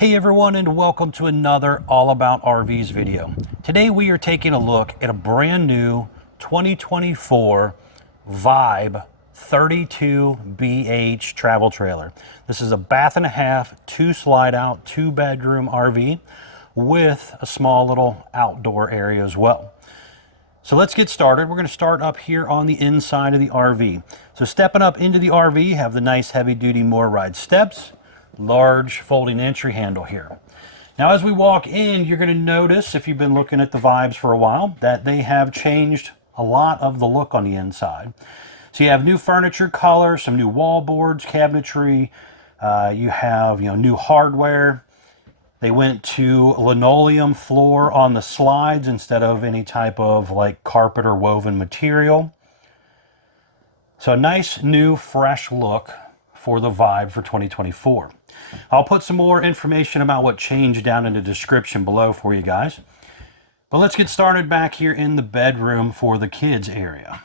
Hey everyone, and welcome to another All About RVs video. Today we are taking a look at a brand new 2024 Vibe 32BH travel trailer. This is a bath and a half, 2 slide out, 2-bedroom RV with a small little outdoor area as well. So let's get started. We're going to start up here on the inside of the RV. So stepping up into the RV, you have the nice heavy-duty MotorRide steps, large folding entry handle here. Now as we walk in, you're going to notice, if you've been looking at the Vibes for a while, that they have changed a lot of the look on the inside. So you have new furniture color, some new wall boards, cabinetry, you have new hardware. They went to linoleum floor on the slides instead of any type of like carpet or woven material. So a nice new fresh look for the Vibe for 2024. I'll put some more information about what changed down in the description below for you guys. But let's get started back here in the bedroom for the kids area.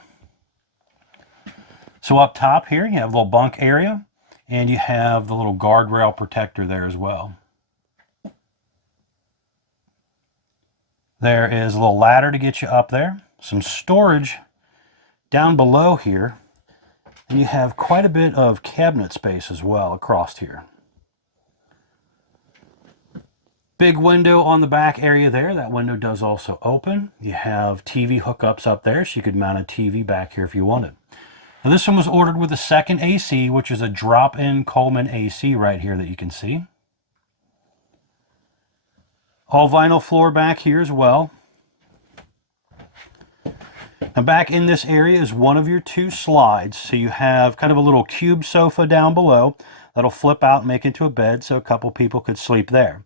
So up top here, you have a little bunk area, and you have the little guardrail protector there as well. There is a little ladder to get you up there, some storage down below here, and you have quite a bit of cabinet space as well across here. Big window on the back area there. That window does also open. You have TV hookups up there, so you could mount a TV back here if you wanted. Now this one was ordered with a second AC, which is a drop-in Coleman AC right here that you can see. All vinyl floor back here as well. Now back in this area is one of your 2 slides. So you have kind of a little cube sofa down below that'll flip out and make into a bed so a couple people could sleep there.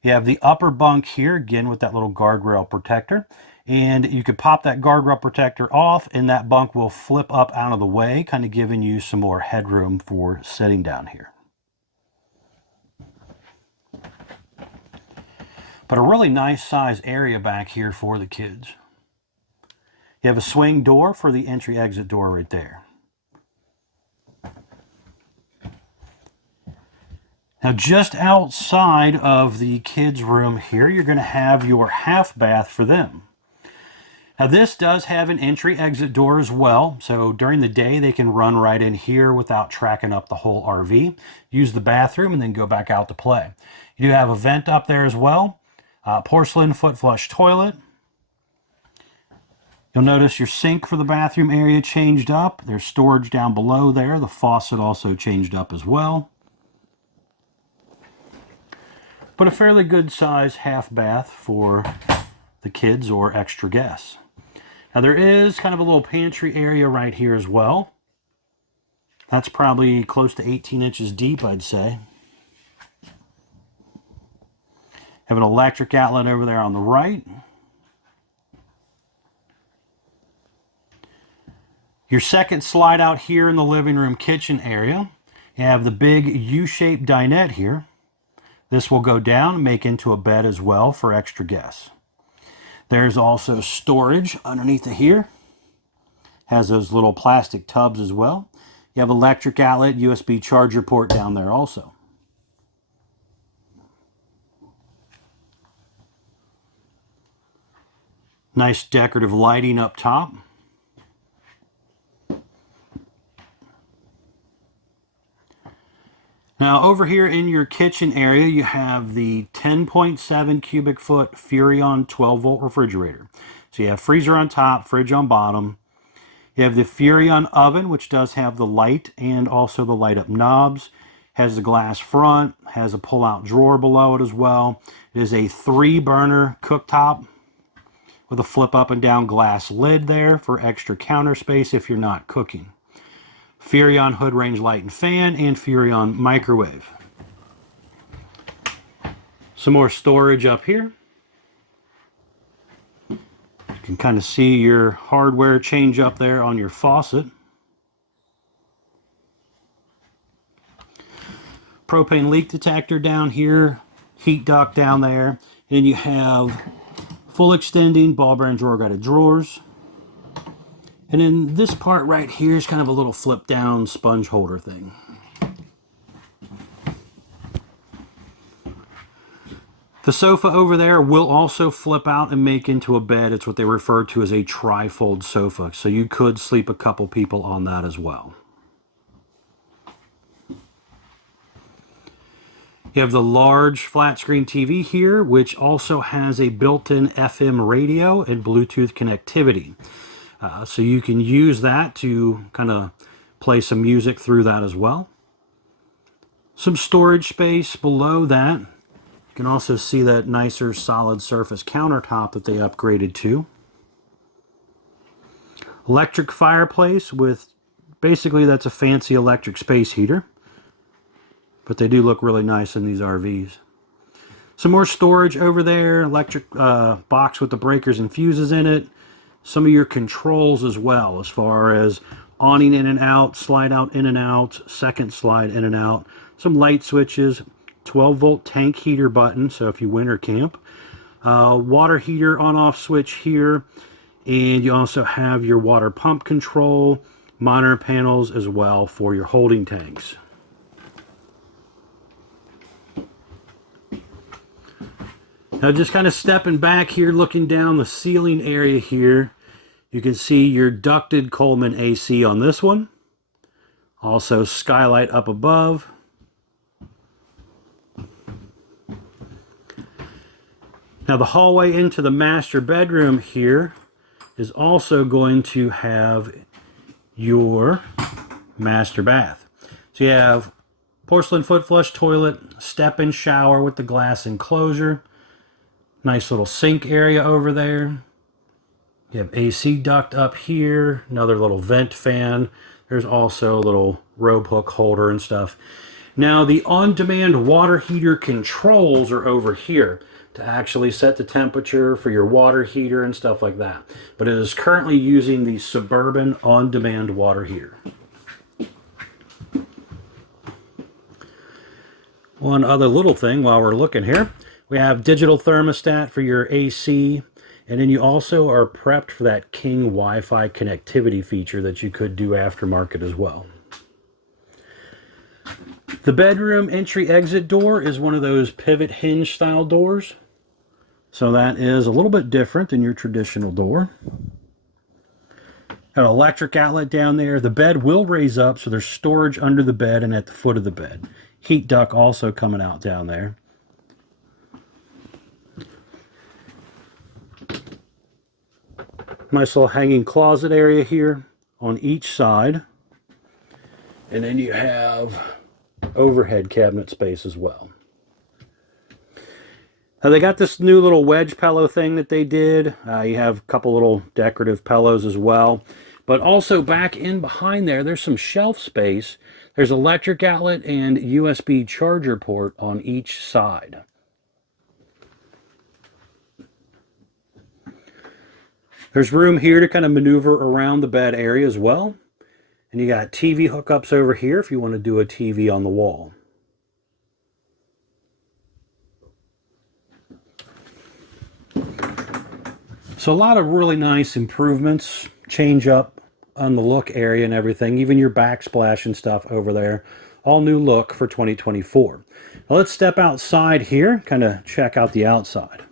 You have the upper bunk here, again with that little guardrail protector. And you could pop that guardrail protector off and that bunk will flip up out of the way, kind of giving you some more headroom for sitting down here. But a really nice size area back here for the kids. You have a swing door for the entry-exit door right there. Now just outside of the kids' room here, you're going to have your half bath for them. Now this does have an entry-exit door as well, so during the day they can run right in here without tracking up the whole RV, use the bathroom, and then go back out to play. You do have a vent up there as well, porcelain foot flush toilet. You'll notice your sink for the bathroom area changed up. There's storage down below there. The faucet also changed up as well. But a fairly good size half bath for the kids or extra guests. Now there is kind of a little pantry area right here as well. That's probably close to 18 inches deep, I'd say. Have an electric outlet over there on the right. Your second slide out here in the living room kitchen area, you have the big U-shaped dinette here. This will go down and make into a bed as well for extra guests. There's also storage underneath of here. Has those little plastic tubs as well. You have electric outlet, USB charger port down there also. Nice decorative lighting up top. Now over here in your kitchen area, you have the 10.7 cubic foot Furrion 12-volt refrigerator. So you have freezer on top, fridge on bottom. You have the Furrion oven, which does have the light and also the light up knobs. Has the glass front, has a pull-out drawer below it as well. It is a 3-burner cooktop with a flip up and down glass lid there for extra counter space if you're not cooking. Furrion hood range light and fan, and Furrion microwave. Some more storage up here. You can kind of see your hardware change up there on your faucet. Propane leak detector down here, heat duct down there, and you have full extending ball bearing drawer guided drawers. And then this part right here is kind of a little flip down sponge holder thing. The sofa over there will also flip out and make into a bed. It's what they refer to as a tri-fold sofa. So you could sleep a couple people on that as well. You have the large flat screen TV here, which also has a built-in FM radio and Bluetooth connectivity. So you can use that to kind of play some music through that as well. Some storage space below that. You can also see that nicer solid surface countertop that they upgraded to. Electric fireplace with, basically that's a fancy electric space heater. But they do look really nice in these RVs. Some more storage over there, electric box with the breakers and fuses in it. Some of your controls as well, as far as awning in and out, slide out in and out, second slide in and out. Some light switches, 12-volt tank heater button, so if you winter camp. Water heater on-off switch here. And you also have your water pump control, monitor panels as well for your holding tanks. Now just kind of stepping back here, looking down the ceiling area here, you can see your ducted Coleman AC on this one. Also skylight up above. Now the hallway into the master bedroom here is also going to have your master bath. So you have porcelain foot flush toilet, step-in shower with the glass enclosure. Nice little sink area over there. You have AC duct up here, another little vent fan. There's also a little robe hook holder and stuff. Now the on-demand water heater controls are over here to actually set the temperature for your water heater and stuff like that. But it is currently using the Suburban on-demand water heater. One other little thing while we're looking here. We have digital thermostat for your AC, and then you also are prepped for that King Wi-Fi connectivity feature that you could do aftermarket as well. The bedroom entry-exit door is one of those pivot hinge style doors. So that is a little bit different than your traditional door. Got an electric outlet down there. The bed will raise up, so there's storage under the bed and at the foot of the bed. Heat duct also coming out down there. Nice little hanging closet area here on each side. And then you have overhead cabinet space as well. Now they got this new little wedge pillow thing that they did. You have a couple little decorative pillows as well. But also back in behind there, there's some shelf space. There's electric outlet and USB charger port on each side. There's room here to kind of maneuver around the bed area as well. And you got TV hookups over here if you want to do a TV on the wall. So a lot of really nice improvements, change up on the look area and everything, even your backsplash and stuff over there. All new look for 2024. Now let's step outside here, kind of check out the outside.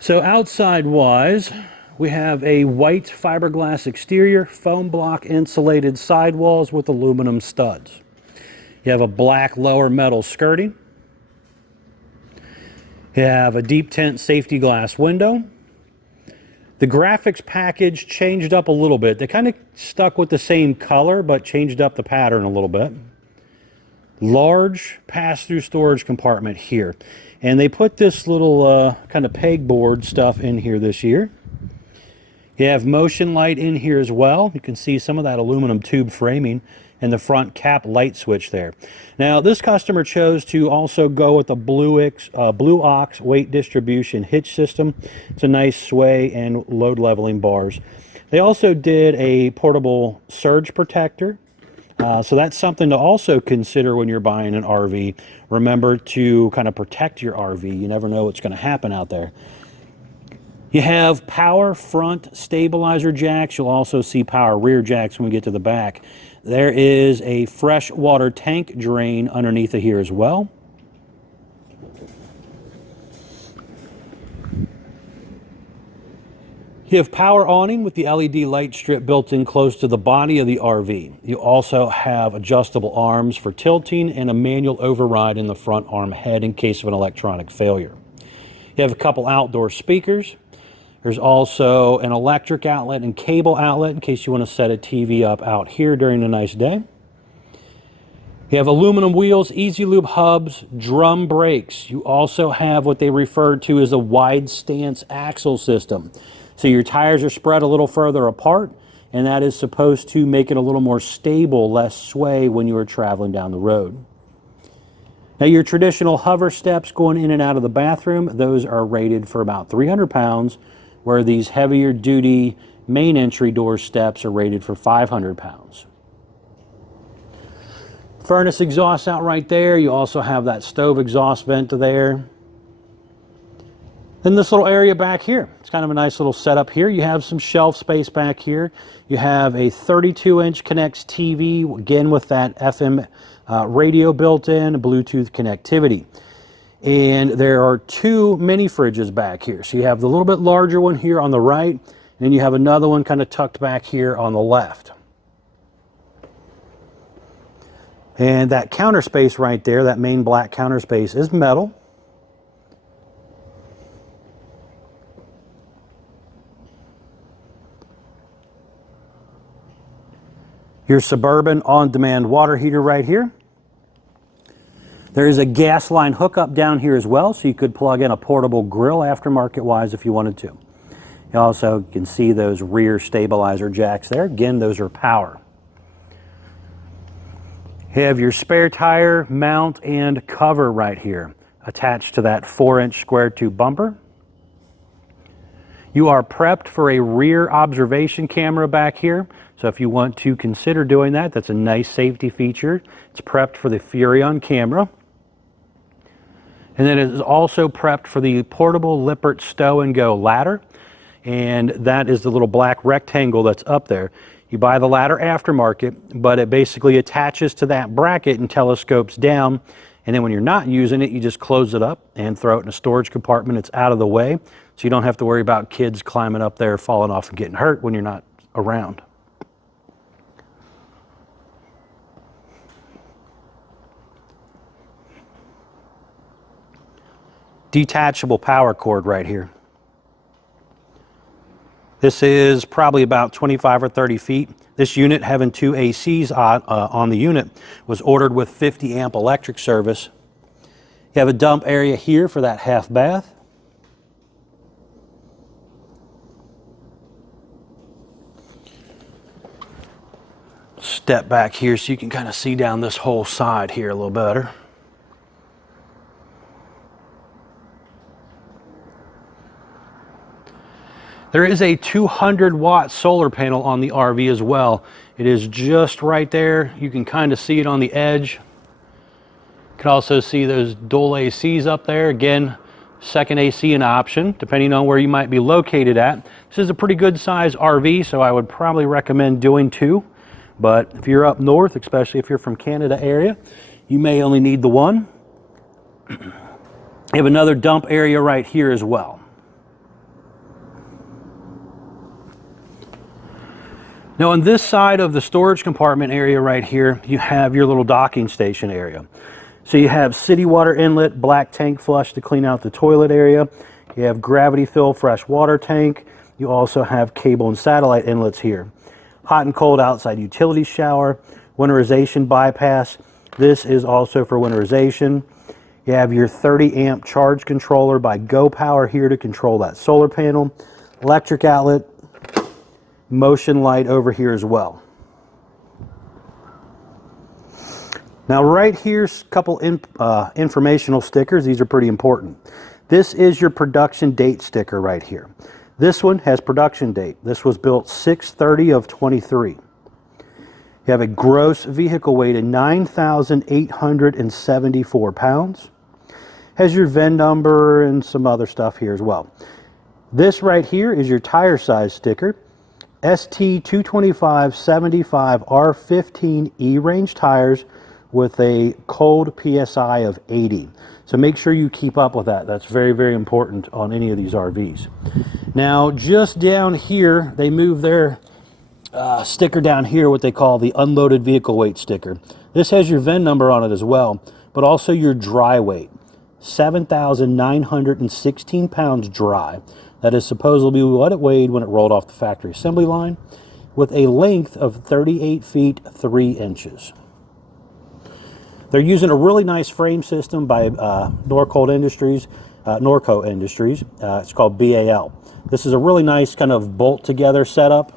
So outside-wise, we have a white fiberglass exterior, foam block insulated sidewalls with aluminum studs. You have a black lower metal skirting. You have a deep tint safety glass window. The graphics package changed up a little bit. They kind of stuck with the same color, but changed up the pattern a little bit. Large pass-through storage compartment here. And they put this little kind of pegboard stuff in here this year. You have motion light in here as well. You can see some of that aluminum tube framing and the front cap light switch there. Now this customer chose to also go with a Blue Ox weight distribution hitch system. It's a nice sway and load leveling bars. They also did a portable surge protector. So that's something to also consider when you're buying an RV. Remember to kind of protect your RV. You never know what's going to happen out there. You have power front stabilizer jacks. You'll also see power rear jacks when we get to the back. There is a fresh water tank drain underneath of here as well. You have power awning with the LED light strip built in close to the body of the RV. You also have adjustable arms for tilting and a manual override in the front arm head in case of an electronic failure. You have a couple outdoor speakers. There's also an electric outlet and cable outlet in case you want to set a TV up out here during a nice day. You have aluminum wheels, easy lube hubs, drum brakes. You also have what they refer to as a wide stance axle system. So your tires are spread a little further apart, and that is supposed to make it a little more stable, less sway when you are traveling down the road. Now your traditional hover steps going in and out of the bathroom, those are rated for about 300 pounds, where these heavier duty main entry door steps are rated for 500 pounds. Furnace exhaust out right there. You also have that stove exhaust vent there. Then this little area back here, it's kind of a nice little setup here. You have some shelf space back here. You have a 32-inch Connects TV, again with that FM radio built in, Bluetooth connectivity. And there are two mini fridges back here. So you have the little bit larger one here on the right, and then you have another one kind of tucked back here on the left. And that counter space right there, that main black counter space, is metal. Your Suburban on-demand water heater right here. There is a gas line hookup down here as well, so you could plug in a portable grill aftermarket-wise if you wanted to. You also can see those rear stabilizer jacks there. Again, those are power. You have your spare tire mount and cover right here, attached to that 4-inch square tube bumper. You are prepped for a rear observation camera back here. So if you want to consider doing that, that's a nice safety feature. It's prepped for the Furrion camera. And then it is also prepped for the portable Lippert stow and go ladder. And that is the little black rectangle that's up there. You buy the ladder aftermarket, but it basically attaches to that bracket and telescopes down. And then when you're not using it, you just close it up and throw it in a storage compartment. It's out of the way, so you don't have to worry about kids climbing up there, falling off and getting hurt when you're not around. Detachable power cord right here. This is probably about 25 or 30 feet. This unit, having two ACs on the unit, was ordered with 50 amp electric service. You have a dump area here for that half bath. Step back here so you can kind of see down this whole side here a little better. There is a 200-watt solar panel on the RV as well. It is just right there. You can kind of see it on the edge. You can also see those dual ACs up there. Again, second AC an option, depending on where you might be located at. This is a pretty good size RV, so I would probably recommend doing two. But if you're up north, especially if you're from Canada area, you may only need the one. You have another dump area right here as well. Now on this side of the storage compartment area right here, you have your little docking station area. So you have city water inlet, black tank flush to clean out the toilet area. You have gravity fill fresh water tank. You also have cable and satellite inlets here. Hot and cold outside utility shower, winterization bypass. This is also for winterization. You have your 30 amp charge controller by Go Power here to control that solar panel. Electric outlet. Motion light over here as well. Now right here's a couple informational stickers. These are pretty important. This is your production date sticker right here. This one has production date. This was built 6/30 of 23. You have a gross vehicle weight of 9,874 pounds. Has your VIN number and some other stuff here as well. This right here is your tire size sticker. ST225/75 R15 E-range tires with a cold PSI of 80. So make sure you keep up with that. That's very, very important on any of these RVs. Now, just down here, they move their sticker down here, what they call the unloaded vehicle weight sticker. This has your VIN number on it as well, but also your dry weight. 7,916 pounds dry. That is supposedly what it weighed when it rolled off the factory assembly line, with a length of 38 feet 3 inches. They're using a really nice frame system by Norco Industries. It's called BAL. This is a really nice kind of bolt together setup.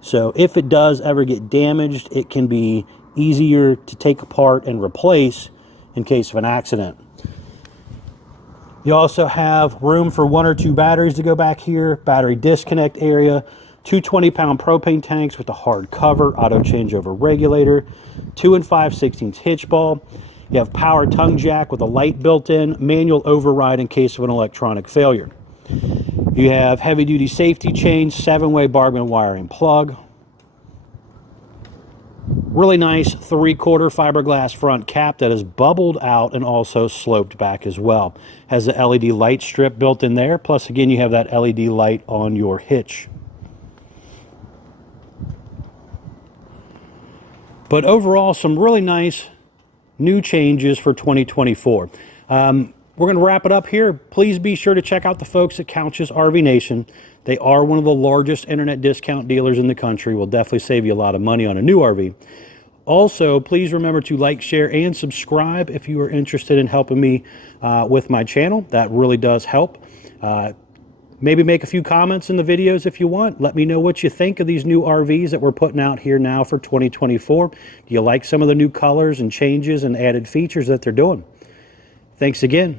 So if it does ever get damaged, it can be easier to take apart and replace in case of an accident. You also have room for 1 or 2 batteries to go back here, battery disconnect area, 2 20-pound propane tanks with a hard cover, auto changeover regulator, 2 5/16 hitch ball. You have power tongue jack with a light built in, manual override in case of an electronic failure. You have heavy-duty safety chains, 7-way Bargman wiring plug. Really nice 3/4 fiberglass front cap that is bubbled out and also sloped back as well. Has the LED light strip built in there, plus again you have that LED light on your hitch. But overall, some really nice new changes for 2024. We're going to wrap it up here. Please be sure to check out the folks at Couch's RV Nation. They are one of the largest internet discount dealers in the country. Will definitely save you a lot of money on a new RV. Also, please remember to like, share, and subscribe if you are interested in helping me with my channel. That really does help. Maybe make a few comments in the videos if you want. Let me know what you think of these new RVs that we're putting out here now for 2024. Do you like some of the new colors and changes and added features that they're doing? Thanks again.